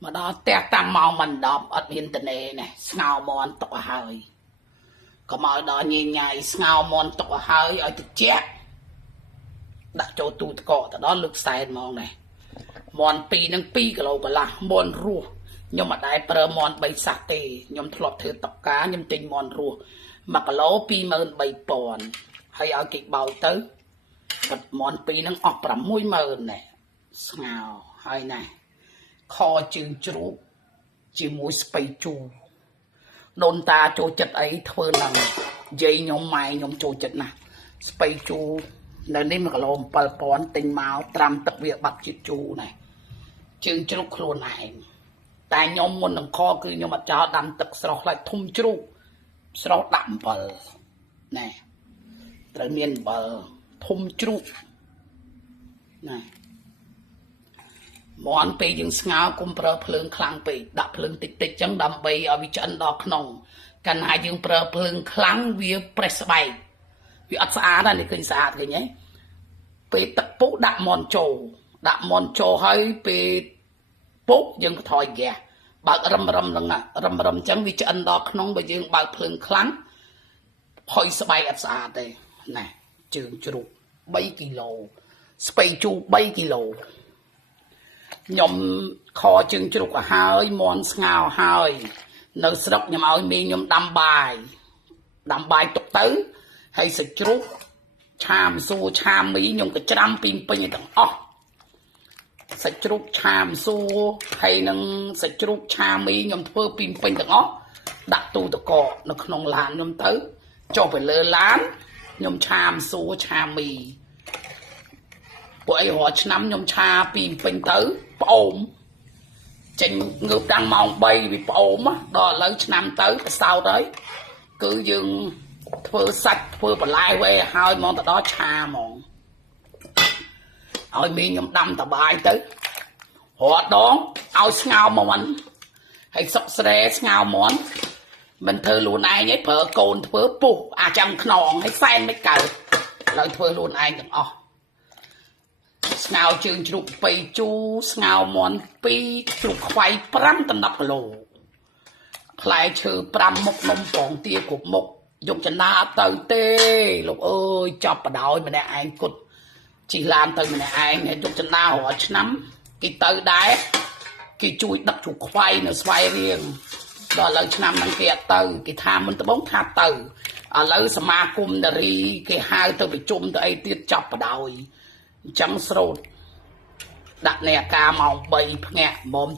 mà đó té tam mong mình đọc ở internet này ngao mòn tộc hơi có mọi đó nhìn nhảy ngao mòn tộc hơi ở thực chết đã cho tụt cọ đó lực sai mong này mòn pi nâng pi cái lô cái là mòn rùa nhưng mà đại bờ mòn bay sạt tê nhom thọp thử tộc cá nhom tình mòn rùa mà cái lô pi mơn bay pòn hay ở kịch bầu tới cái mòn pi nâng ọp ra mũi mơn này ngao hơi này kho chừng chú chỉ mũi spay chu đồn ta chỗ chật ấy thưa là dây nhóm mày nhóm chỗ chật nè spay chu nên đi mà cái lồng bờ pòn tình máu tram tập việc bạc chít chu này chừng chú luôn này tại nhóm muốn làm kho cứ nhóm mà cho đâm tập sọc lại thum chú sọc đậm bờ này tới miền bờ thum chú này món peយើងស្ងោរគុំប្រើភ្លើងខ្លាំងពេកដាក់ភ្លើងតិចតិចចឹងដើម្បីឲ្យវាឆ្អិនដល់ក្នុងកាលណាយើងប្រើភ្លើងខ្លាំងវាប្រេះស្បែកវាអត់ស្អាតណានេះឃើញស្អាតឃើញទេពេលទឹកពុះដាក់មន់ចូលហើយពេលពុះយើងក៏ថយហ្គាសបើករឹមហ្នឹងរឹមចឹងវាឆ្អិនដល់ក្នុងបើយើងបើកភ្លើងខ្លាំងផុយស្បែកអត់ស្អាតទេណាជើងជ្រូក3គីឡូស្ពៃជូរ3គីឡូខ្ញុំខជើងជ្រូកឲ្យហើយមន់ស្ងោរហើយនៅស្រុកខ្ញុំឲ្យមីងខ្ញុំដាំបាយទុកទៅហើយសាច់ជ្រូកឆាមសួរឆាមមីខ្ញុំក៏ច្រាំពីពេញទាំងអស់សាច់ជ្រូកឆាមសួរហើយនឹងសាច់ជ្រូកឆាមីខ្ញុំធ្វើពីពេញទាំងអស់ដាក់ទូទឹកកកនៅក្នុងឡានខ្ញុំទៅចុះទៅលើឡានខ្ញុំឆាមសួរឆាមីពួកអីរាល់ឆ្នាំខ្ញុំឆាពីពេញទៅប្អូនចេញងើបតាំងម៉ោង3វាប្អូនដល់ឥឡូវឆ្នាំទៅប្រសោតហើយគឺយើងធ្វើសាច់ធ្វើបន្លែវេហើយហ្មងទៅដល់ឆាហ្មងឲ្យមីខ្ញុំដាំតបាយទៅរាល់ដងឲ្យស្ងោរមន់ហើយសុកស្រែស្ងោរមន់មិនធ្វើខ្លួនឯងទេប្រើកូនធ្វើពុះអាចចាំខ្នងហើយសែនមិនកើតឥឡូវធ្វើខ្លួនឯងទាំងអស់ស្ងោរជើងជ្រូក2ជូរស្ងោរមន់2ជ្រូកខ្វៃ5ដល់10គីឡូផ្លែឈើ5មុខនំពងទាគ្រប់មុខយកចំណាអត់ទៅទេលោកអើយចាប់បដ ாய் ម្នាក់ឯងគត់ជិះឡានទៅម្នាក់ឯងយកចំណារាល់ឆ្នាំគេទៅដែរគេជួយដឹកជ្រូកខ្វៃនៅស្វាយរៀងដល់ឥឡូវឆ្នាំហ្នឹងគេអត់ទៅគេថាមិនត្បូងថាទៅឥឡូវសមាគមនារីគេហៅទៅប្រជុំទៅអីទៀតចាប់បដ ாய் អញ្ចឹងស្រោតដាក់នៃអាការម៉ោង3ភ្នាក់មុំ